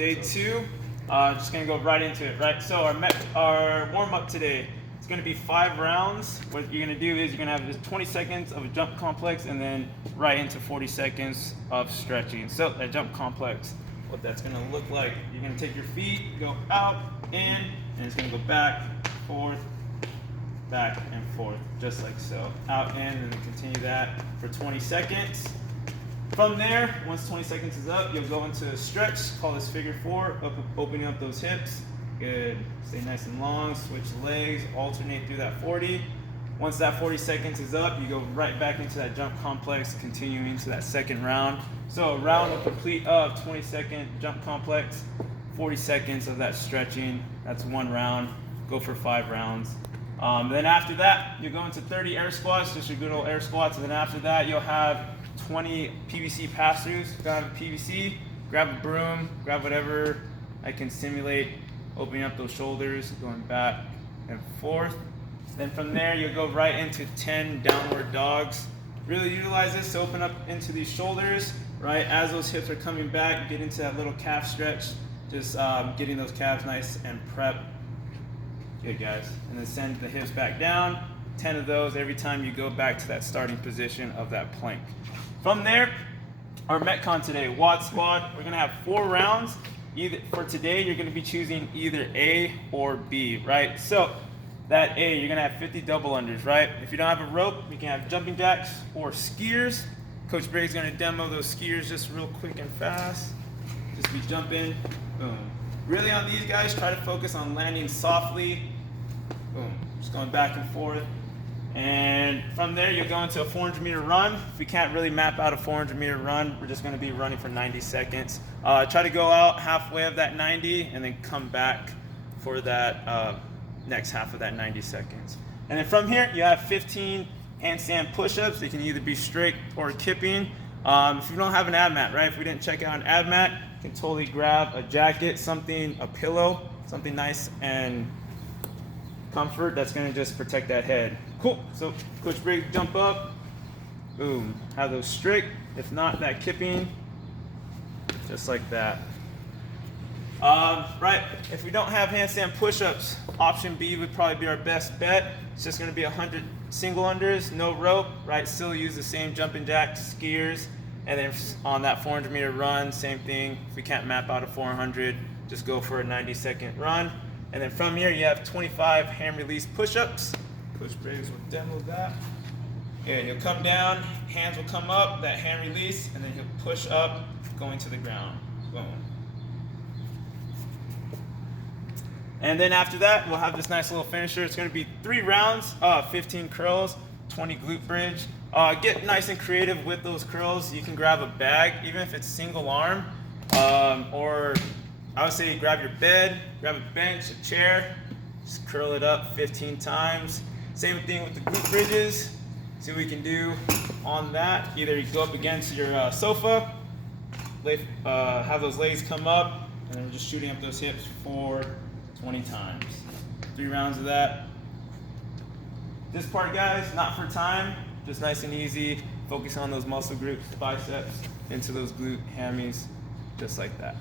Day 2, just gonna go right into it, right? So our warm-up today, it's gonna be 5 rounds. What you're gonna do is you're gonna have just 20 seconds of a jump complex and then right into 40 seconds of stretching. So that jump complex, what that's gonna look like, you're gonna take your feet, go out, in, and it's gonna go back, forth, back and forth, just like so. Out, in, and then continue that for 20 seconds. From there, once 20 seconds is up, you'll go into a stretch, call this figure 4, opening up those hips. Good. Stay nice and long, switch legs, alternate through that 40. Once that 40 seconds is up, you go right back into that jump complex, continuing to that second round. So a round will complete of 20-second jump complex, 40 seconds of that stretching. That's 1 round. Go for 5 rounds. Then after that, you'll go into 30 air squats, just your good old air squats. And then after that, you'll have 20 PVC pass-throughs. Grab a PVC, grab a broom, grab whatever I can simulate opening up those shoulders, going back and forth. Then from there, you'll go right into 10 downward dogs. Really utilize this to open up into these shoulders, right? As those hips are coming back, get into that little calf stretch, just getting those calves nice and prepped. Good, guys. And then send the hips back down. 10 of those every time you go back to that starting position of that plank. From there, our Metcon today, WOD squat. We're gonna have 4 rounds. For today, you're gonna be choosing either A or B, right? So that A, you're gonna have 50 double unders, right? If you don't have a rope, you can have jumping jacks or skiers. Coach Bragg's gonna demo those skiers just real quick and fast. Just be jumping, boom. Really on these guys, try to focus on landing softly. Boom, just going back and forth. And from there, you'll go into a 400-meter run. If we can't really map out a 400-meter run, we're just gonna be running for 90 seconds. Try to go out halfway of that 90 and then come back for that next half of that 90 seconds. And then from here, you have 15 handstand push-ups. They can either be straight or kipping. If you don't have an ab mat, right? If we didn't check out an ab mat, you can totally grab a jacket, something, a pillow, something nice and comfort that's gonna just protect that head. Cool, so Coach Briggs, jump up, boom, have those strict, if not that kipping, just like that. Right, if we don't have handstand push-ups, option B would probably be our best bet. It's just gonna be 100 single unders, no rope, right? Still use the same jumping jacks, skiers, and then on that 400-meter run, same thing. If we can't map out a 400, just go for a 90-second run. And then from here, you have 25 hand release push-ups. Coach Briggs will demo that. Good, you'll come down, hands will come up, that hand release, and then he'll push up, going to the ground. Boom. And then after that, we'll have this nice little finisher. It's gonna be 3 rounds, 15 curls, 20 glute bridge. Get nice and creative with those curls. You can grab a bag, even if it's single arm, or I would say grab your bed, grab a bench, a chair, just curl it up 15 times. Same thing with the glute bridges. See what we can do on that. Either you go up against your sofa, have those legs come up, and then just shooting up those hips for 20 times. 3 rounds of that. This part, guys, not for time, just nice and easy. Focus on those muscle groups, biceps, into those glute hammies, just like that.